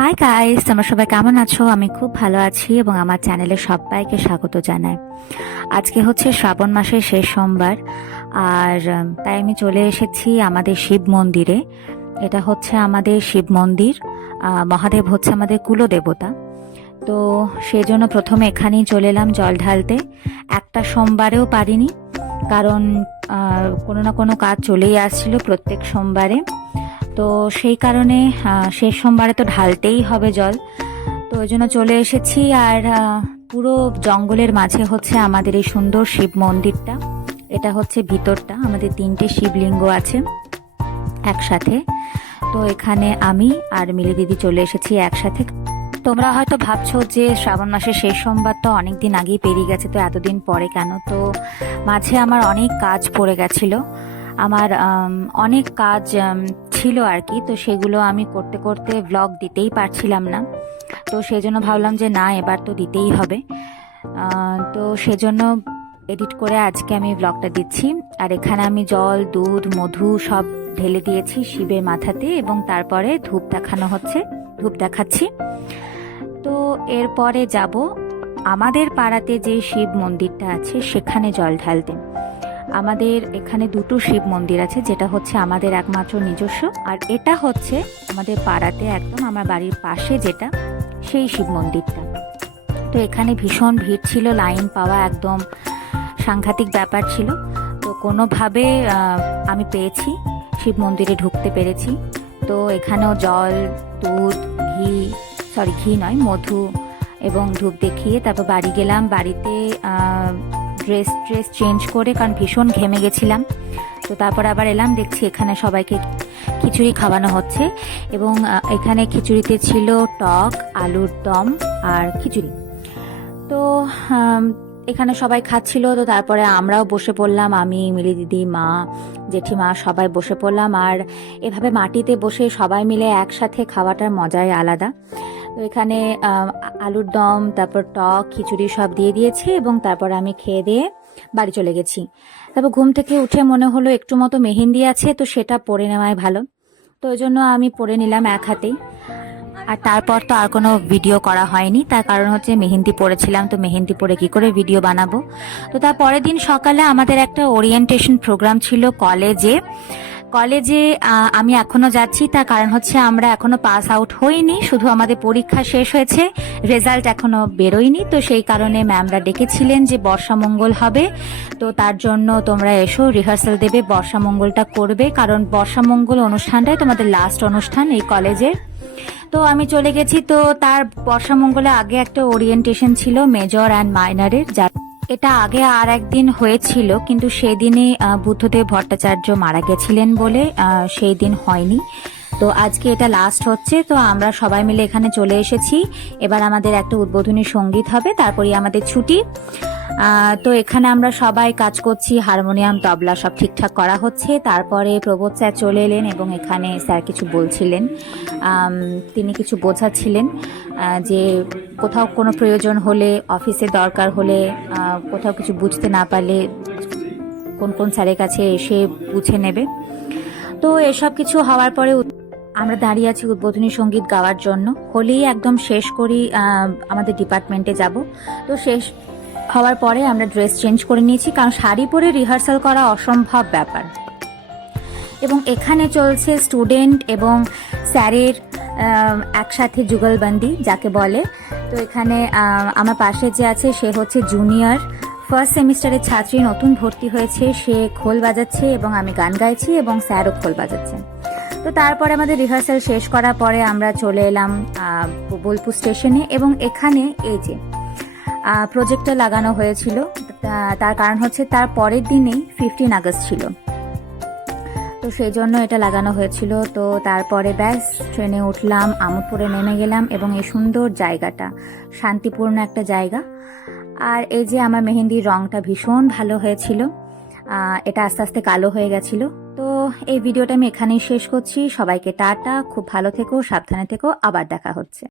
Hi guys, তোমরা সবাই কেমন আছো? আমি খুব ভালো আছি এবং আমার চ্যানেলে সবাইকে স্বাগত জানাই। আজকে হচ্ছে শ্রাবণ মাসের শেষ সোমবার, আর তাই আমি চলে এসেছি আমাদের শিব মন্দিরে। এটা হচ্ছে আমাদের শিব মন্দির। মহাদেব হচ্ছে আমাদের কুলদেবতা। তো সেই জন্য প্রথমে এখানেই চলে এলাম জল ঢালতে। একটা সোমবারেও পারিনি, কারণ কোনো না কোনো কাজ চলেই আসছিল প্রত্যেক সোমবারে। তো সেই কারণে শেষ সোমবারে তো ঢালতেই হবে জল। তো ওই জন্য চলে এসেছি। আর পুরো জঙ্গলের মাঝে হচ্ছে আমাদের এই সুন্দর শিব মন্দিরটা। এটা হচ্ছে ভিতরটা, আমাদের 3টে শিবলিঙ্গ আছে একসাথে। তো এখানে আমি আর মিলি দিদি চলে এসেছি একসাথে। তোমরা হয়তো ভাবছো যে শ্রাবণ মাসের শেষ সোমবার তো অনেকদিন আগেই পেরিয়ে গেছে, তো এতদিন পরে কেন? তো মাঝে আমার অনেক কাজ পড়ে গেছিল। আমার অনেক কাজ ছিল আর কি। তো সেগুলো আমি করতে করতে ব্লগ দিতেই পারছিলাম না। তো সেই জন্য ভাবলাম যে না, এবার তো দিতেই হবে। তো সেজন্য এডিট করে আজকে আমি ব্লগটা দিচ্ছি। আর এখানে আমি জল, দুধ, মধু সব ঢেলে দিয়েছি শিবের মাথাতে, এবং তারপরে ধূপ দেখাচ্ছি। তো এরপরে যাব আমাদের পাড়াতে যে শিব মন্দিরটা আছে সেখানে জল ঢালতে। আমাদের এখানে 2টো শিব মন্দির আছে, যেটা হচ্ছে আমাদের একমাত্র নিজস্ব, আর এটা হচ্ছে আমাদের পাড়াতে একদম আমার বাড়ির পাশে যেটা, সেই শিব মন্দিরটা। তো এখানে ভীষণ ভিড় ছিল, লাইন পাওয়া একদম সাংঘাতিক ব্যাপার ছিল। তো কোনোভাবে আমি পেয়েছি, শিব মন্দিরে ঢুকতে পেরেছি। তো এখানেও জল, দুধ, ঘি নয়, মধু এবং ধূপ দেখিয়ে তারপর বাড়ি গেলাম। বাড়িতে ড্রেস চেঞ্জ করে, কারণ ভীষণ ঘেমে গেছিলাম। তো তারপর আবার এলাম, দেখছি এখানে সবাইকে খিচুড়ি খাওয়ানো হচ্ছে। এবং এখানে খিচুড়িতে ছিল টক, আলুর দম আর খিচুড়ি। তো এখানে সবাই খাচ্ছিল। তো তারপরে আমরাও বসে পড়লাম, আমি, মিলি দিদি, মা, জেঠিমা সবাই বসে পড়লাম। আর এভাবে মাটিতে বসে সবাই মিলে একসাথে খাওয়াটার মজাই আলাদা। তো এখানে আলুর দম, তারপর টক, খিচুড়ি সব দিয়ে দিয়েছে, এবং তারপর আমি খেয়ে দিয়ে বাড়ি চলে গেছি। তারপর ঘুম থেকে উঠে মনে হলো একটু মতো মেহেন্দি আছে, তো সেটা পরে নেওয়াই ভালো। তো ওই জন্য আমি পরে নিলাম এক হাতেই। আর তারপর তো আর কোনো ভিডিও করা হয়নি, তার কারণ হচ্ছে মেহেন্দি পরেছিলাম, তো মেহেন্দি পরে কি করে ভিডিও বানাবো। তো তার পরের দিন সকালে আমাদের একটা ওরিয়েন্টেশন প্রোগ্রাম ছিল কলেজে আমি এখনো যাচ্ছি। তার কারণ হচ্ছে আমরা এখনো পাস আউট হইনি, শুধু আমাদের পরীক্ষা শেষ হয়েছে, রেজাল্ট এখনো বেরোয়নি। তো সেই কারণে ম্যামরা ডেকেছিলেন যে বর্ষামঙ্গল হবে, তো তার জন্য তোমরা এসো, রিহার্সাল দেবে, বর্ষামঙ্গলটা করবে, কারণ বর্ষামঙ্গল অনুষ্ঠানটাই তোমাদের লাস্ট অনুষ্ঠান এই কলেজের। তো আমি চলে গেছি। তো তার বর্ষামঙ্গলে আগে একটা ওরিয়েন্টেশন ছিল মেজর অ্যান্ড মাইনরের, যা এটা আগে আর একদিন হয়েছিল, কিন্তু সেদিনে বুদ্ধদেব ভট্টাচার্য মারা গেছিলেন বলে সেই দিন হয়নি। তো আজকে এটা লাস্ট হচ্ছে। তো আমরা সবাই মিলে এখানে চলে এসেছি। এবার আমাদের একটা উদ্বোধনী সঙ্গীত হবে, তারপরেই আমাদের ছুটি। তো এখানে আমরা সবাই কাজ করছি, হারমোনিয়াম, তবলা সব ঠিকঠাক করা হচ্ছে। তারপরে প্রবোধ স্যার চলে এলেন এবং এখানে স্যার কিছু বলছিলেন। তিনি কিছু বোঝাচ্ছিলেন যে কোথাও কোনো প্রয়োজন হলে, অফিসে দরকার হলে, কোথাও কিছু বুঝতে না পারলে কোন কোন স্যারের কাছে এসে বুঝে নেবে। তো এসব কিছু হওয়ার পরে আমরা দাঁড়িয়ে আছি উদ্বোধনী সঙ্গীত গাওয়ার জন্য। হলেই একদম শেষ করি আমাদের ডিপার্টমেন্টে যাব। তো শেষ হওয়ার পরে আমরা ড্রেস চেঞ্জ করে নিয়েছি, কারণ শাড়ি পরে রিহার্সাল করা অসম্ভব ব্যাপার। এবং এখানে চলছে স্টুডেন্ট এবং স্যারের একসাথে যুগলবন্দি যাকে বলে। তো এখানে আমার পাশে যে আছে সে হচ্ছে জুনিয়র ফার্স্ট সেমিস্টারের ছাত্রী, নতুন ভর্তি হয়েছে, সে খোল বাজাচ্ছে এবং আমি গান গাইছি এবং স্যারও খোল বাজাচ্ছে। তো তারপরে আমাদের রিহার্সাল শেষ করার পরে আমরা চলে এলাম বোলপুর স্টেশনে। এবং এখানে এই যে প্রজেক্টর লাগানো হয়েছিল, তার কারণ হচ্ছে তার পরের দিনেই 15 আগস্ট ছিল, তো সেই জন্য এটা লাগানো হয়েছিল। তো তারপরে ব্যাস ট্রেনে উঠলাম, আমোদপুরে নেমে গেলাম, এবং এই সুন্দর জায়গাটা শান্তিপূর্ণ একটা জায়গা। আর এই যে আমার মেহেন্দির রংটা ভীষণ ভালো হয়েছিল, এটা আস্তে আস্তে কালো হয়ে গেছিল। তো এই ভিডিওটা আমি এখানেই শেষ করছি। সবাইকে টাটা, খুব ভালো থেকো, সাবধানে থেকো, আবার দেখা হচ্ছে।